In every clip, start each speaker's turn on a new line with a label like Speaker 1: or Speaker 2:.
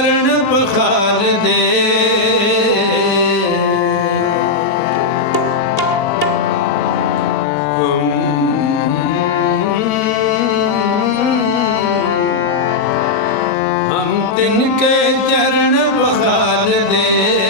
Speaker 1: ਚਰਨ ਬਖਾਲ ਦੇ। ਹਮ ਤਿਨਕੇ ਚਰਨ ਬਖਾਲ ਦੇ।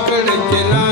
Speaker 1: கிடைக்கலாம்